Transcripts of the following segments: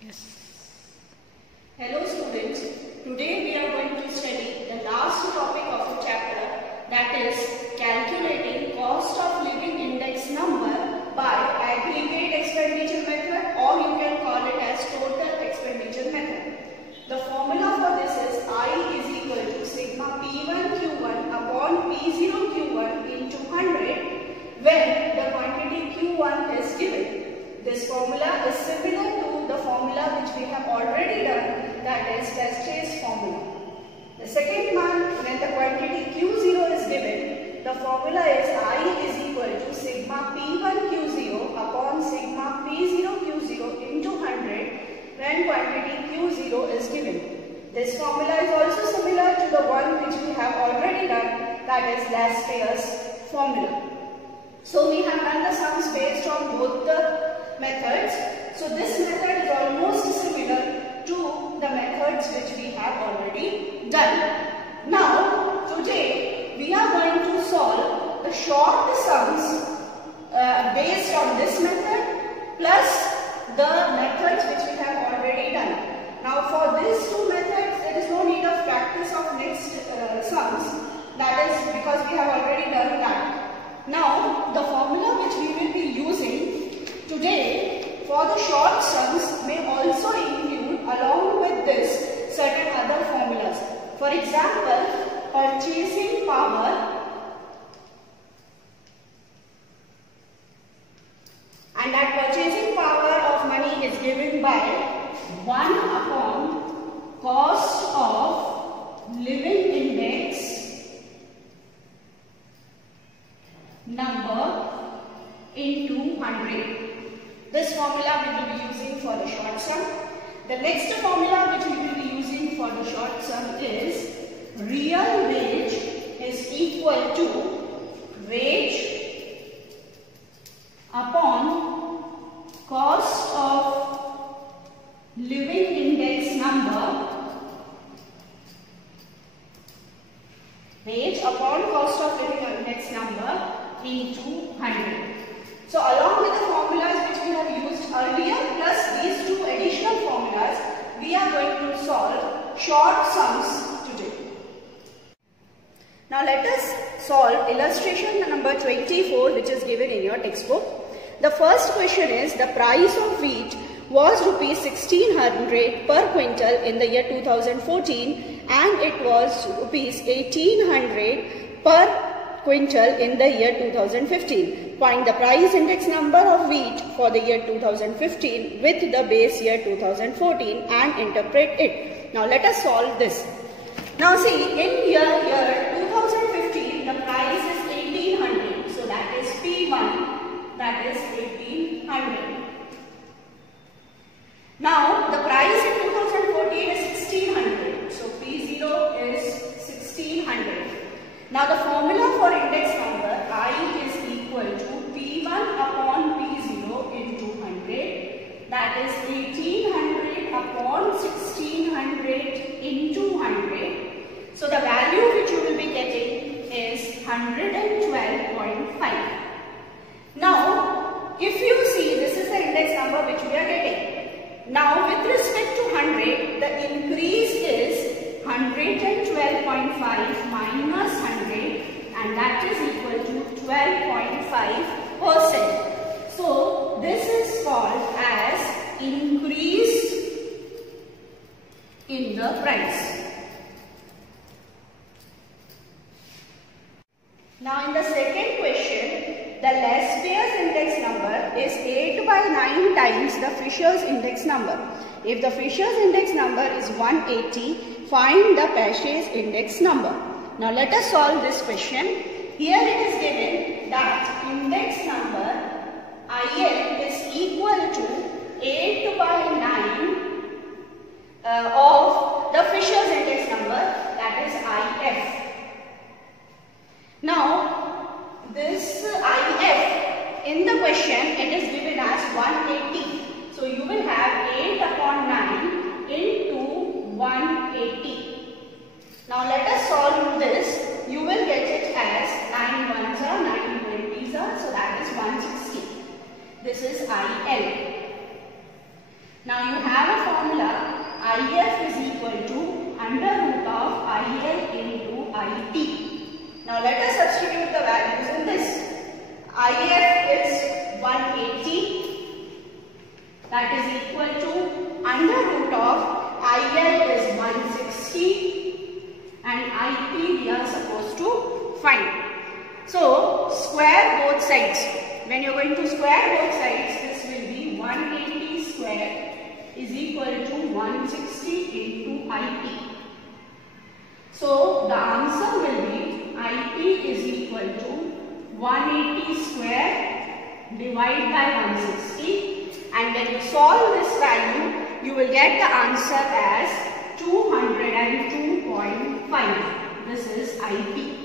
Yes. Hello students, today we are going to study the last topic of the chapter, that is calculating cost of living index number by aggregate expenditure method, or you can call it as total expenditure method. The formula for this is I is equal to sigma P1 Q1 upon P0 Q1 into 100 when the quantity Q1 is given. This formula is similar to the formula which we have already done, that is Leschet's formula. The second one, when the quantity Q0 is given, the formula is I is equal to sigma P1 Q0 upon sigma P0 Q0 into 100 when quantity Q0 is given. This formula is also similar to the one which we have already done, that is Leschet's formula. So we have done the sums based on both the methods. So this method is almost similar to the methods which we have already done. Now today we are going to solve the short sums based on this method plus the methods which we have already done. Now for these two methods there is no need of practice of next sums, that is because we have already done that. Now the formula which we will be using today for the short sums may also include along with this certain other formulas. For example, purchasing power, and that purchasing power of money is given by 1 upon cost of living index number into 100. This formula we will be using for the short sum. The next formula which we will be using for the short sum is real wage is equal to wage upon cost of living index number, wage upon cost of living index number into 100. So along with the formulas which we have used earlier plus these two additional formulas, we are going to solve short sums today. Now let us solve illustration number 24 which is given in your textbook. The first question is the price of wheat was rupees 1600 per quintal in the year 2014 and it was rupees 1800 per quintal in the year 2015. Find the price index number of wheat for the year 2015 with the base year 2014 and interpret it. Now let us solve this. Now see, in year 2015 the price is 1800, so that is P1, that is 1800. Now the price in 2014 is 1600, so P0 is 1600. Now the formula for index number I is equal to P1 upon P0 into 100, that is 1800 upon 1600 into 100. So the value which you will be getting is 112.5. Now if you see, this is the index number which we are getting. Now with respect to 100, the increase is 112.5 minus 100 and that is equal to 12.5%. So this is called as increase in the price. Now in the second question, the Leschet's index number is 8 by 9 times the Fisher's index number. If the Fisher's index number is 180, find the Paget's index number. Now let us solve this question. Here it is given that index number IL is equal to 8 by 9 of the Fisher's index number, that is IF. Now this IF in the question it is given as 180. So you will have 8 upon 9 into 180. Now let us solve this. You will get it as 9 ones are 9 20s are, so that is 160. This is IL. Now you have a formula IF is equal to under root of IL into IT. Now let us substitute the values in this. IF is 180, that is equal to under root of IL is 160 and IP we are supposed to find. So square both sides. When you are going to square both sides, this will be 180 square is equal to 160 into IP. So the answer will be IP is equal to 180 square divided by 160, and when you solve this value, you will get the answer as 202.5. This is IP.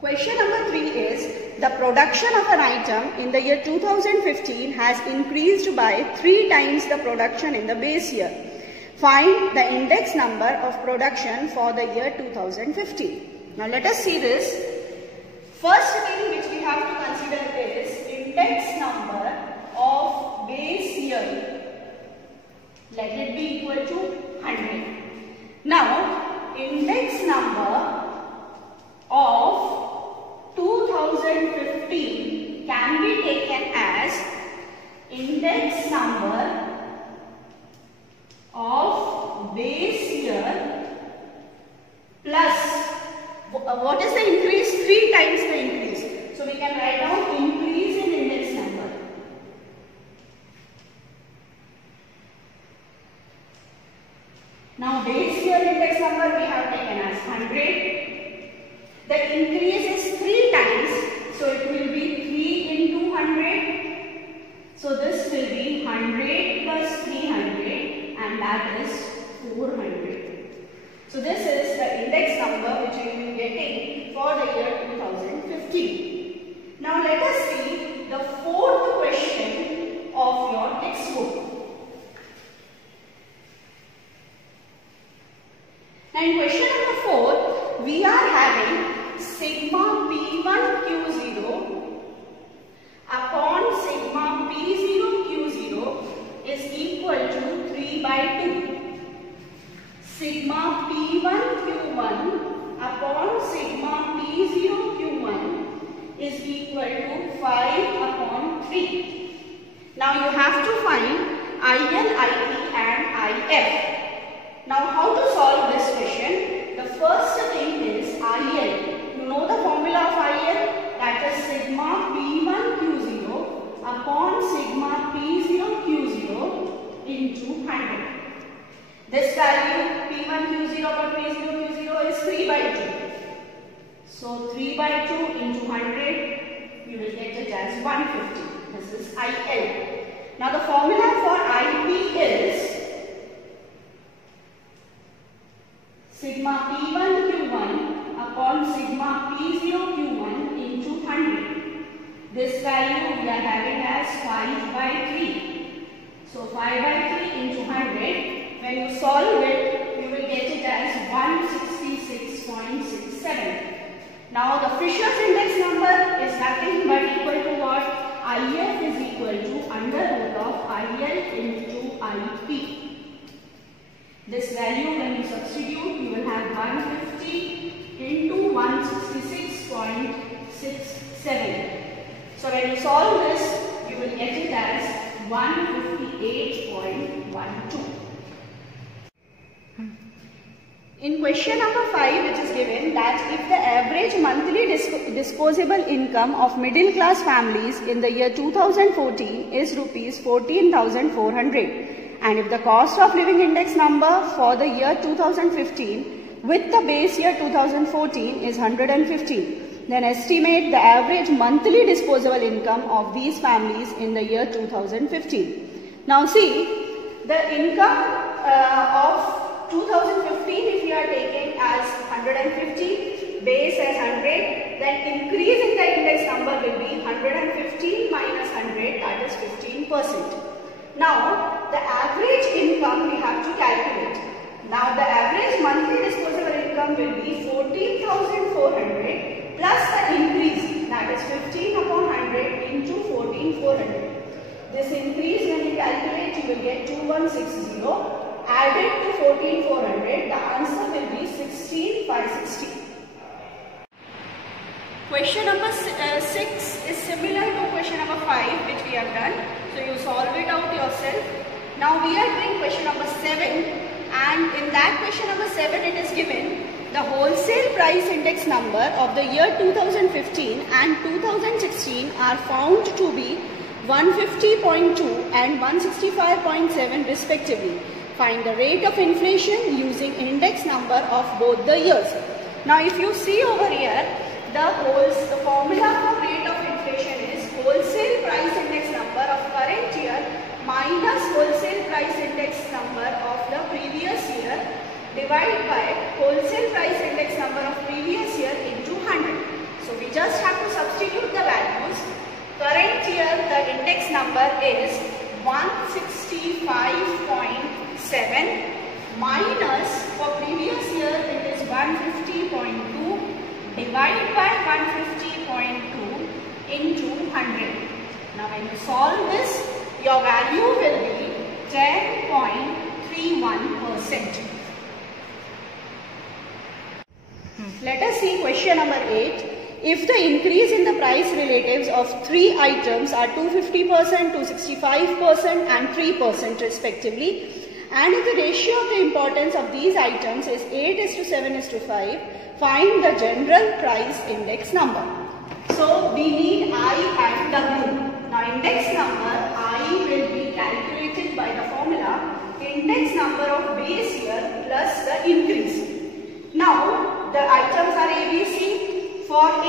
Question number 3 is, the production of an item in the year 2015 has increased by 3 times the production in the base year. Find the index number of production for the year 2015. Now let us see this. First thing which we have to consider is index number of base year. Let it be equal to 100. Now index number of 2015 can be taken as index number of base year plus what is the increase? 3 times the increase. So we can write down increase in index number. Now base year index number we have taken as 100. The increase is 3 times, so it will be 3 into 100. So this will be 100 plus 300, and that is 400. So this is the index number which we will be getting for the year 2015. Now let us see the 4th question of your textbook. Now in question number 4, we are having sigma P1 Q0 upon sigma P0 Q0 is equal to 3 by 2. Sigma P1 Q1 upon sigma P0 Q1 is equal to 5 upon 3. Now you have to find IL, IP and IF. Now how to solve this question? The first thing is IL. You know the formula of IL, that is sigma P1 Q0 upon sigma P0 Q0 into 100. This value P1 Q0 upon P0 Q0 is 3 by 2. So 3 by 2 into 100, you will get it as 150. This is IL. Now the formula for IP is sigma P1 Q1 upon sigma P0 Q1 into 100. This value we are having as 5 by 3. So 5 by 3 into 100. When you solve it, you will get it as 166.67. Now the Fisher's index number is nothing but equal to what? IF is equal to under root of IL into IP. This value when you substitute, you will have 150 into 166.67. So when you solve this, you will get it as 158.12. In question number 5, it is given that if the average monthly disposable income of middle class families in the year 2014 is rupees 14,400, and if the cost of living index number for the year 2015 with the base year 2014 is 115, then estimate the average monthly disposable income of these families in the year 2015. Now see, the income of 2015 if we are taking as 150, base as 100, then increase in the index number will be 115 minus 100, that is 15%. Now the average income we have to calculate. Now the average monthly disposable income will be 14,400 plus the increase, that is 15 upon 100 into 14,400. This increase when you calculate, you will get 2160 added to 14400. The answer will be 16560. Question number 6 is similar to question number 5 which we have done. So you solve it out yourself. Now we are doing question number 7, and in that question number 7 it is given the wholesale price index number of the year 2015 and 2016 are found to be 150.2 and 165.7 respectively. Find the rate of inflation using index number of both the years. Now if you see over here, the formula for rate of inflation is wholesale price index number of current year minus wholesale price index number of the previous year divided by wholesale price index number of previous year into 100. So we just have to substitute the values. Current year the index number is 165.7 minus for previous year it is 150.2 divided by 150.2 into 100. Now when you solve this, your value will be 10.31%. Let us see question number 8. If the increase in the price relatives of 3 items are 250%, 265% and 3% respectively, and if the ratio of the importance of these items is 8:7:5, find the general price index number. So we need I and W. Now index number I will be calculated by the formula index number of base year plus the increase. Now the items are ABC. For A,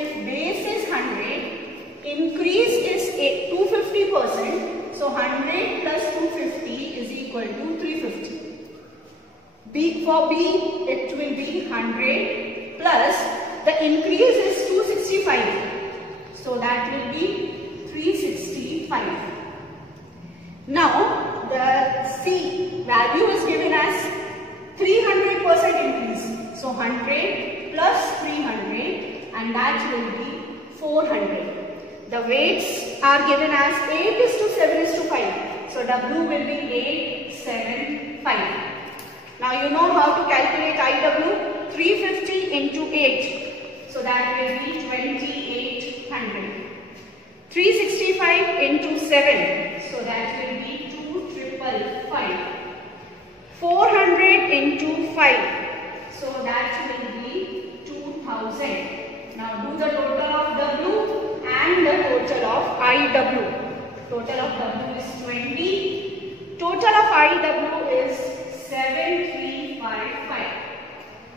if base is 100, increase is 250%, so 100 plus 250 is equal to 350. For B, it will be 100 plus the increase is 265, so that will be 365. Now the C value is given as 300% increase, so 100 plus 300 and that will be 400. The weights are given as 8:7:5. So W will be 875. Now you know how to calculate IW. 350 into 8. So that will be 2800. 365 into 7. So that will be 2555. 400 into 5. So that will be 2000. Now do the total of W and the total of IW. Total of W is 20. Total of IW is 7355.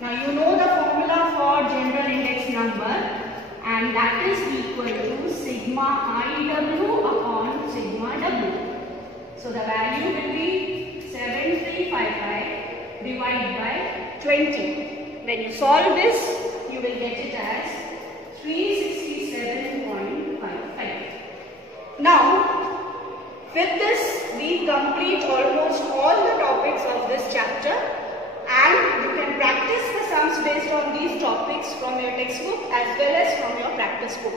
Now you know the formula for general index number, and that is equal to sigma IW upon sigma W. So the value will be 7355 divided by 20. When you solve this, you will get it as 367.55. Now, with this, we complete almost all the topics of this chapter, and you can practice the sums based on these topics from your textbook as well as from your practice book.